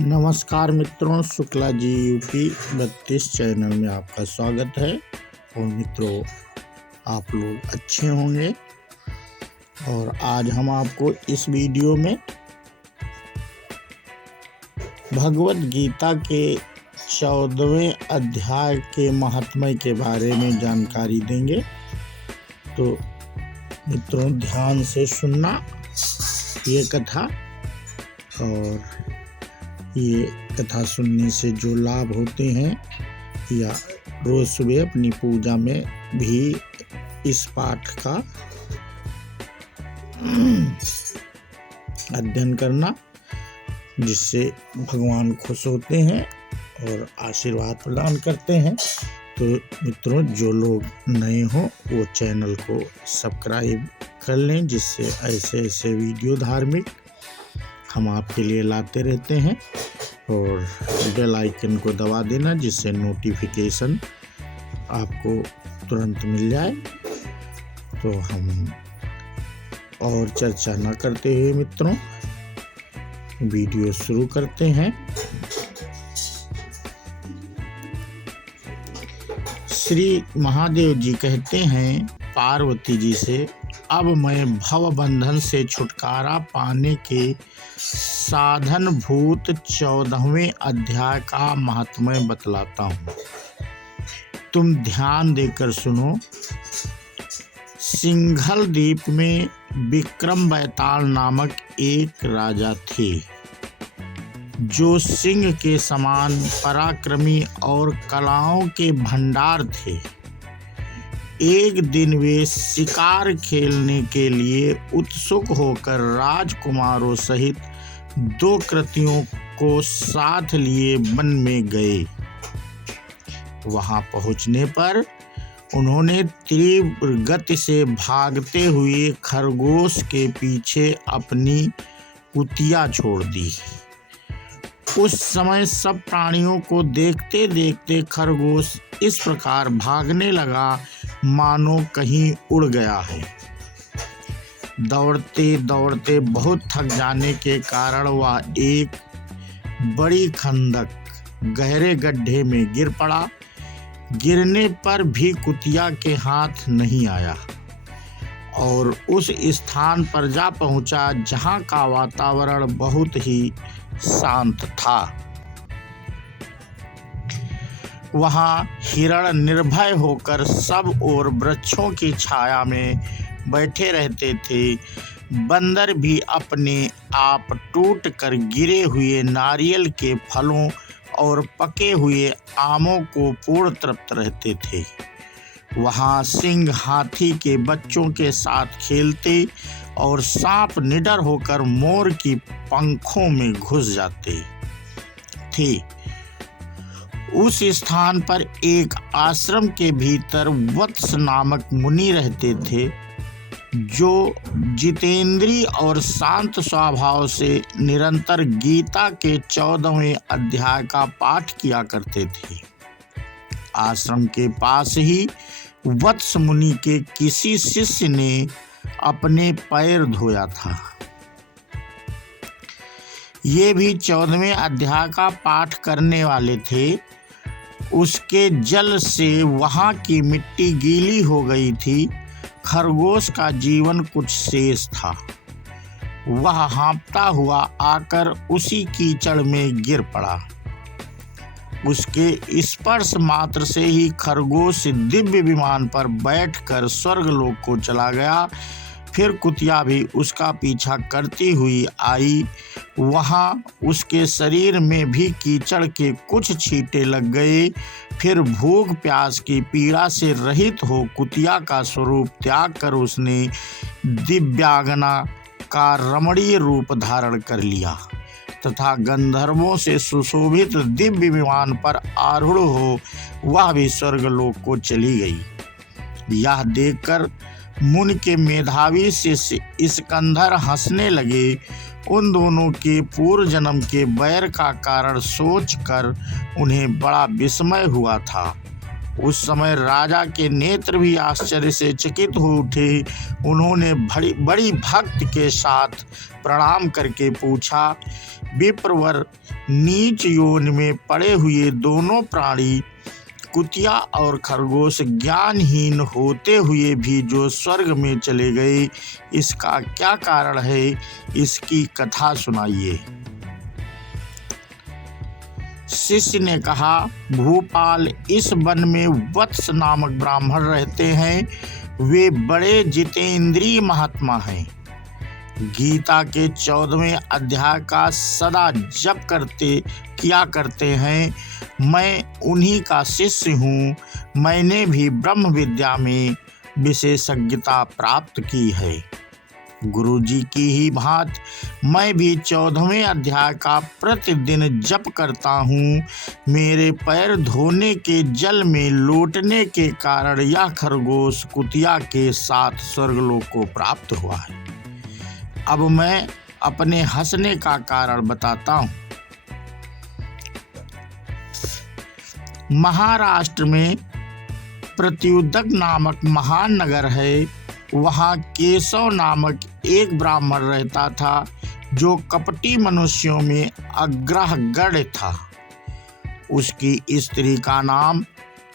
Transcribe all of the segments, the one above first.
नमस्कार मित्रों, Shukla ji UP 32 channel में आपका स्वागत है। और मित्रों, आप लोग अच्छे होंगे। और आज हम आपको इस वीडियो में भगवत गीता के 14वें अध्याय के महात्म्य के बारे में जानकारी देंगे। तो मित्रों, ध्यान से सुनना ये कथा। और ये कथा सुनने से जो लाभ होते हैं, या रोज सुबह अपनी पूजा में भी इस पाठ का अध्ययन करना, जिससे भगवान खुश होते हैं और आशीर्वाद प्रदान करते हैं। तो मित्रों, जो लोग नए हो वो चैनल को सब्सक्राइब कर लें, जिससे ऐसे ऐसे वीडियो धार्मिक हम आपके लिए लाते रहते हैं। और बेल आइकन को दबा देना, जिससे नोटिफिकेशन आपको तुरंत मिल जाए। तो हम और चर्चा न करते हुए मित्रों, वीडियो शुरू करते हैं। श्री महादेव जी कहते हैं पार्वती जी से, अब मैं भव बंधन से छुटकारा पाने के साधन भूत 14वें अध्याय का महात्म्य बतलाता हूँ। तुम ध्यान देकर सुनो। सिंघल द्वीप में विक्रम बैताल नामक एक राजा थे, जो सिंह के समान पराक्रमी और कलाओं के भंडार थे। एक दिन वे शिकार खेलने के लिए उत्सुक होकर राजकुमारों सहित 2 कृतियों को साथ लिए वन में गए। वहां पहुंचने पर उन्होंने तीव्र गति से भागते हुए खरगोश के पीछे अपनी कुतिया छोड़ दी। उस समय सब प्राणियों को देखते देखते खरगोश इस प्रकार भागने लगा मानो कहीं उड़ गया है। दौड़ते दौड़ते बहुत थक जाने के कारण वह एक बड़ी खंदक गहरे गड्ढे में गिर पड़ा। गिरने पर भी कुतिया के हाथ नहीं आया और उस स्थान पर जा पहुंचा जहां का वातावरण बहुत ही शांत था। वहां हिरण निर्भय होकर सब ओर वृक्षों की छाया में बैठे रहते थे। बंदर भी अपने आप टूट कर गिरे हुए नारियल के फलों और पके हुए आमों को पूर्ण तृप्त रहते थे। वहां सिंह हाथी के बच्चों के साथ खेलते और सांप निडर होकर मोर की पंखों में घुस जाते थे। उस स्थान पर एक आश्रम के भीतर वत्स नामक मुनि रहते थे, जो जितेंद्रिय और शांत स्वभाव से निरंतर गीता के 14वें अध्याय का पाठ किया करते थे। आश्रम के पास ही वत्स मुनि के किसी शिष्य ने अपने पैर धोया था। ये भी 14वें अध्याय का पाठ करने वाले थे। उसके जल से वहां की मिट्टी गीली हो गई थी। खरगोश का जीवन कुछ शेष था। वह हाँफता हुआ आकर उसी कीचड़ में गिर पड़ा। उसके स्पर्श मात्र से ही खरगोश दिव्य विमान पर बैठकर स्वर्गलोक को चला गया। फिर कुतिया भी उसका पीछा करती हुई आई। वहां उसके शरीर में भी कीचड़ के कुछ छींटे लग गए। फिर भूख प्यास की पीड़ा से रहित हो कुतिया का स्वरूप त्याग कर उसने दिव्यांगना का रमणीय रूप धारण कर लिया तथा गंधर्वों से सुशोभित दिव्य विमान पर आरूढ़ हो वह भी स्वर्गलोक को चली गई। यह देखकर मुनि के मेधावी शिष्य इस्कंदर हंसने लगे। उन दोनों के पूर्व जन्म के बैर का कारण सोचकर उन्हें बड़ा विस्मय हुआ था। उस समय राजा के नेत्र भी आश्चर्य से चकित हो उठे। उन्होंने बड़ी भक्ति के साथ प्रणाम करके पूछा, विप्रवर, नीच योनि में पड़े हुए दोनों प्राणी कुतिया और खरगोश ज्ञानहीन होते हुए भी जो स्वर्ग में चले गए, इसका क्या कारण है? इसकी कथा सुनाइए। शिष्य ने कहा, भूपाल, इस वन में वत्स नामक ब्राह्मण रहते हैं। वे बड़े जितेंद्रिय महात्मा हैं। गीता के 14वें अध्याय का सदा जप किया करते हैं। मैं उन्हीं का शिष्य हूँ। मैंने भी ब्रह्म विद्या में विशेषज्ञता प्राप्त की है। गुरुजी की ही भांति मैं भी 14वें अध्याय का प्रतिदिन जप करता हूँ। मेरे पैर धोने के जल में लौटने के कारण यह खरगोश कुतिया के साथ स्वर्गलोक को प्राप्त हुआ है। अब मैं अपने हंसने का कारण बताता हूँ। महाराष्ट्र में प्रत्युदक नामक महान नगर है। वहाँ केशव नामक एक ब्राह्मण रहता था, जो कपटी मनुष्यों में अग्रगण्य था। उसकी स्त्री का नाम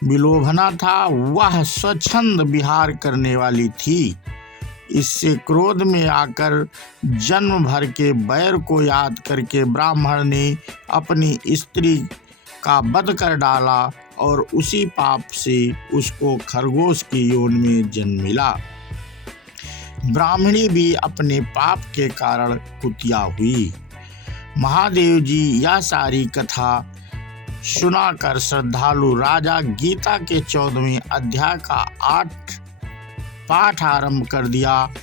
विलोभना था। वह स्वच्छंद विहार करने वाली थी। इससे क्रोध में आकर जन्म भर के बैर को याद करके ब्राह्मण ने अपनी स्त्री का वध कर डाला और उसी पाप से उसको खरगोश की योनि में जन्म मिला। ब्राह्मणी भी अपने पाप के कारण कुतिया हुई। महादेव जी यह सारी कथा सुनाकर श्रद्धालु राजा गीता के 14वें अध्याय का 8 पाठ आरंभ कर दिया।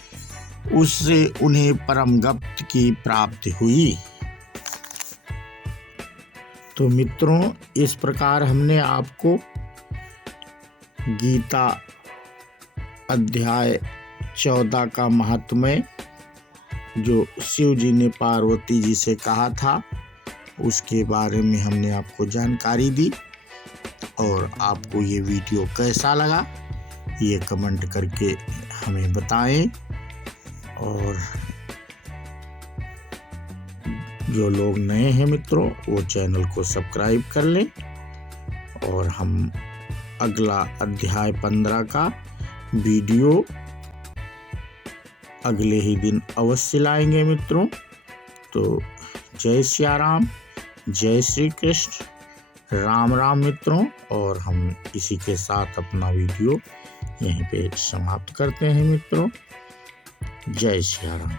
उससे उन्हें परम गति की प्राप्ति हुई। तो मित्रों, इस प्रकार हमने आपको गीता अध्याय 14 का महात्म्य, जो शिव जी ने पार्वती जी से कहा था, उसके बारे में हमने आपको जानकारी दी। और आपको ये वीडियो कैसा लगा, ये कमेंट करके हमें बताएं। और जो लोग नए हैं मित्रों, वो चैनल को सब्सक्राइब कर लें। और हम अगला अध्याय 15 का वीडियो अगले ही दिन अवश्य लाएंगे मित्रों। तो जय सिया राम, जय श्री कृष्ण, राम राम मित्रों। और हम इसी के साथ अपना वीडियो यहीं पे समाप्त करते हैं मित्रों। जय सिया राम।